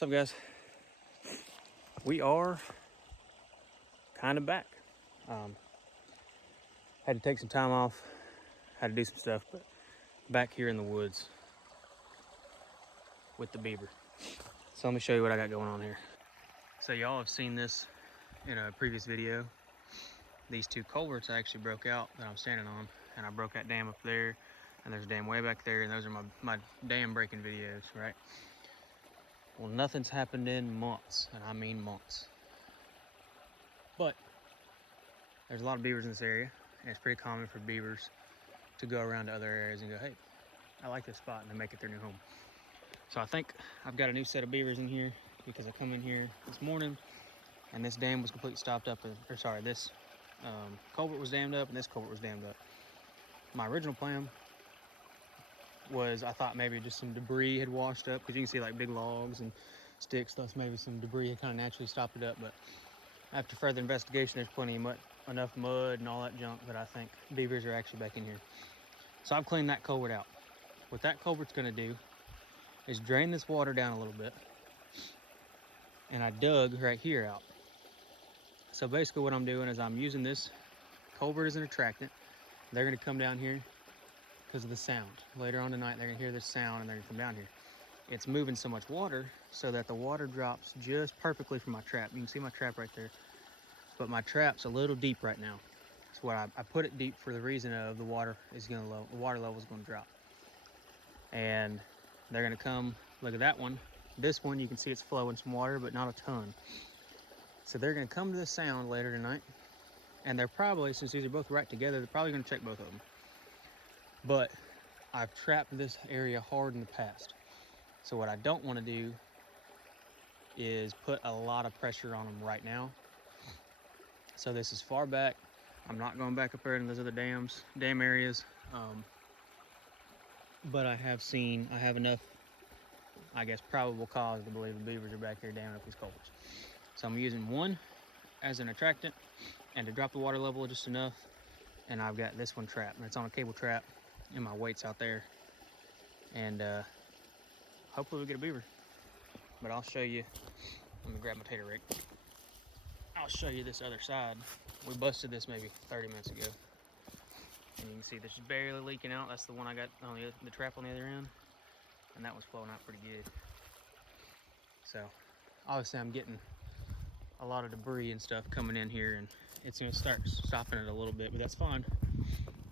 What's up, guys? We are kind of back. Had to take some time off, had to do some stuff, but back here in the woods with the beaver. So let me show you what I got going on here. So y'all have seen this in a previous video. These two culverts actually broke out that I'm standing on, and I broke that dam up there, and there's a dam way back there, and those are my dam breaking videos, right? Well, nothing's happened in months, and I mean months. But there's a lot of beavers in this area, and it's pretty common for beavers to go around to other areas and go, hey, I like this spot, and they make it their new home. So I think I've got a new set of beavers in here because I come in here this morning and this dam was completely stopped up, this culvert was dammed up and this culvert was dammed up. My original plan was I thought maybe just some debris had washed up, because you can see like big logs and sticks, thus maybe some debris had kind of naturally stopped it up. But after further investigation, there's plenty of enough mud and all that junk that I think beavers are actually back in here. So I've cleaned that culvert out. What that culvert's gonna do is drain this water down a little bit, and I dug right here out. So basically what I'm doing is I'm using this culvert as an attractant. They're gonna come down here because of the sound. Later on tonight, they're gonna hear this sound and they're gonna come down here. It's moving so much water so that the water drops just perfectly from my trap. You can see my trap right there, but my trap's a little deep right now. So what I put it deep for the reason of the water level is gonna drop. And they're gonna come, look at that one. This one, you can see it's flowing some water, but not a ton. So they're gonna come to the sound later tonight, and they're probably, since these are both right together, they're probably gonna check both of them. But I've trapped this area hard in the past. So what I don't wanna do is put a lot of pressure on them right now. So this is far back. I'm not going back up there in those other dam areas. But I have enough, I guess, probable cause to believe the beavers are back here damming up these culverts. So I'm using one as an attractant and to drop the water level just enough. And I've got this one trapped, and it's on a cable trap, and my weight's out there. And hopefully we get a beaver. But I'll show you, let me grab my tater rake. I'll show you this other side. We busted this maybe 30 minutes ago. And you can see this is barely leaking out. That's the one I got on the trap on the other end. And that one's flowing out pretty good. So obviously I'm getting a lot of debris and stuff coming in here, and it's gonna start stopping it a little bit, but that's fine.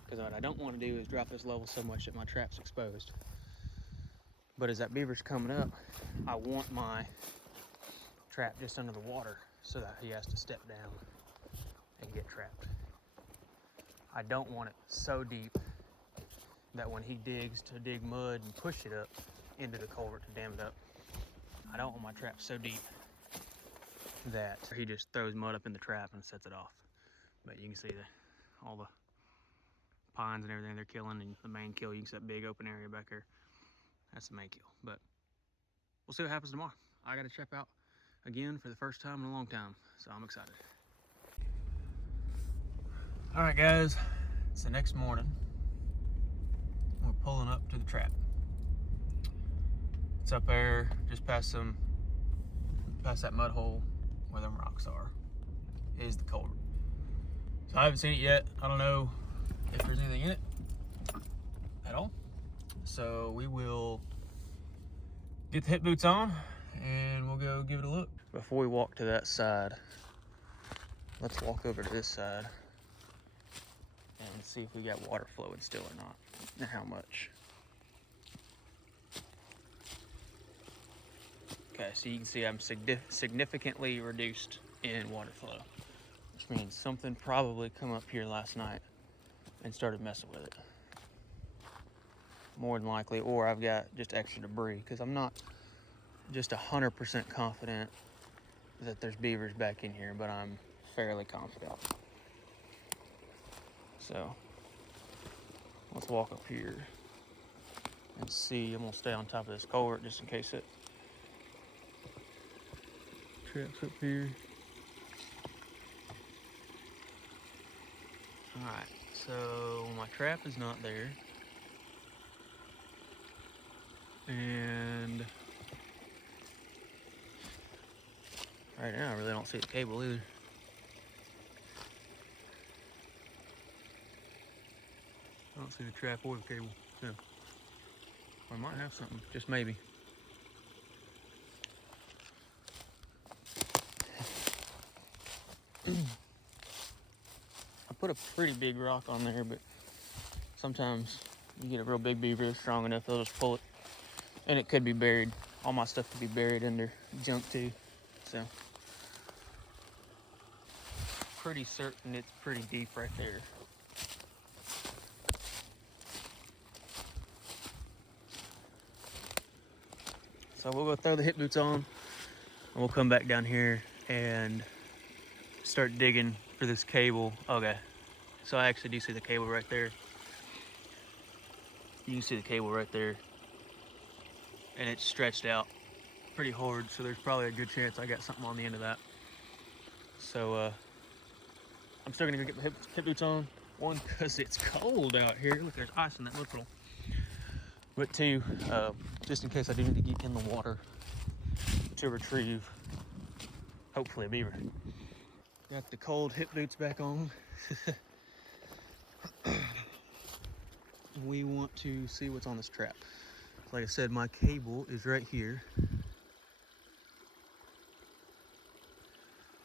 Because what I don't want to do is drop this level so much that my trap's exposed. But as that beaver's coming up, I want my trap just under the water so that he has to step down and get trapped. I don't want it so deep that when he digs to dig mud and push it up into the culvert to dam it up, I don't want my trap so deep that he just throws mud up in the trap and sets it off. But you can see all the pines and everything they're killing, and the main kill, you can see that big open area back there. That's the main kill. But we'll see what happens tomorrow. I got to trap out again for the first time in a long time, so I'm excited. All right, guys, it's the next morning. We're pulling up to the trap. It's up there, just past that mud hole where them rocks are, is the culvert. So I haven't seen it yet. I don't know if there's anything in it at all. So we will get the hip boots on and we'll go give it a look. Before we walk to that side, let's walk over to this side and see if we got water flowing still or not, and how much. Okay, so you can see I'm significantly reduced in water flow, which means something probably come up here last night and started messing with it. More than likely, or I've got just extra debris, because I'm not just 100% confident that there's beavers back in here, but I'm fairly confident. So let's walk up here and see. I'm gonna stay on top of this culvert just in case it traps up here. All right, so my trap is not there, and Right now, I really don't see the cable either. I don't see the trap or the cable. Yeah. We might have something, just maybe. I put a pretty big rock on there, but sometimes you get a real big beaver that's strong enough, they'll just pull it. And it could be buried. All my stuff could be buried under junk too. So, pretty certain it's pretty deep right there. So we'll go throw the hip boots on, and we'll come back down here and start digging for this cable. Okay, so I actually do see the cable right there. You can see the cable right there, and it's stretched out pretty hard, so there's probably a good chance I got something on the end of that. So I'm still gonna go get my hip boots on. One, because it's cold out here. Look, there's ice in that lip puddle. But two, just in case I do need to get in the water to retrieve, hopefully, a beaver. Got the cold hip boots back on. We want to see what's on this trap. Like I said, my cable is right here.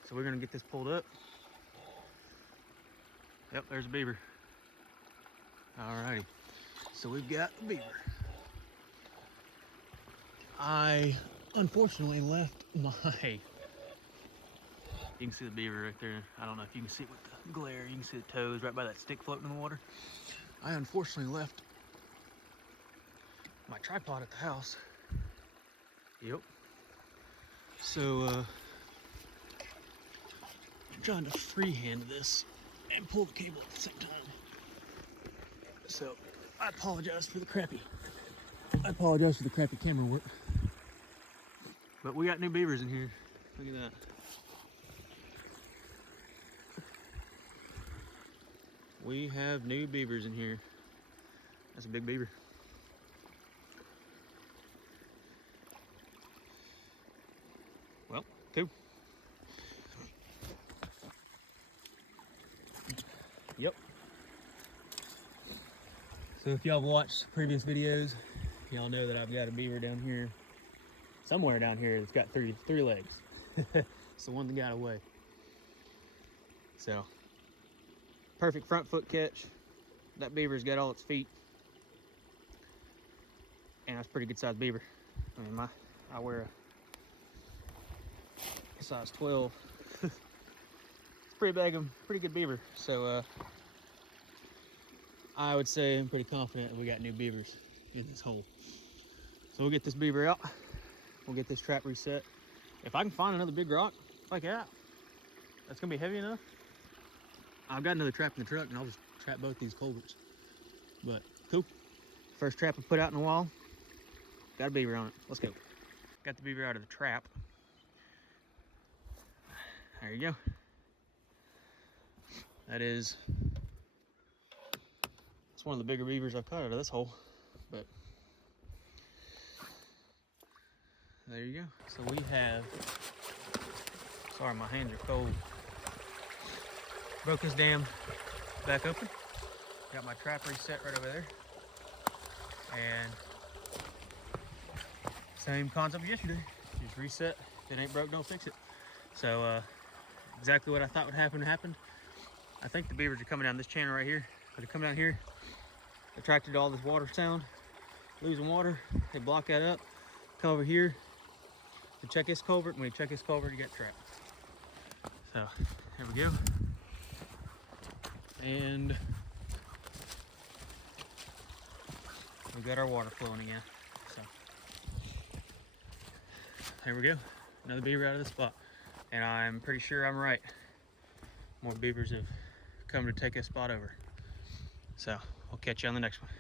So we're gonna get this pulled up. Yep, there's a beaver. Alrighty, so we've got a beaver. I unfortunately left my, you can see the beaver right there. I don't know if you can see it with the glare. You can see the toes right by that stick floating in the water. I unfortunately left my tripod at the house. Yep. So I'm trying to freehand this and pull the cable at the same time. So I apologize for the crappy camera work. But we got new beavers in here. Look at that. We have new beavers in here. That's a big beaver. Well, two. Yep. So if y'all have watched previous videos, y'all know that I've got a beaver down here, somewhere down here that's got three legs. It's the one that got away. So, perfect front foot catch. That beaver's got all its feet. And that's a pretty good sized beaver. I mean, I wear a size 12. It's pretty good beaver. So, I would say I'm pretty confident that we got new beavers in this hole. So we'll get this beaver out. We'll get this trap reset. If I can find another big rock like that, that's gonna be heavy enough. I've got another trap in the truck and I'll just trap both these culverts. But cool. First trap I put out in a while. Got a beaver on it. Let's go. Got the beaver out of the trap. There you go. It's one of the bigger beavers I've caught out of this hole, but there you go. So we have, sorry, my hands are cold. Broke this dam back open. Got my trap reset right over there. And same concept as yesterday. Just reset. If it ain't broke, don't fix it. So exactly what I thought would happen happened. I think the beavers are coming down this channel right here. They're coming down here, attracted to all this water sound, losing water. They block that up, come over here to check this culvert. When you check this culvert, you get trapped. So there we go. And we got our water flowing again. So there we go. Another beaver out of the spot. And I'm pretty sure I'm right. More beavers have come to take this spot over. So we'll catch you on the next one.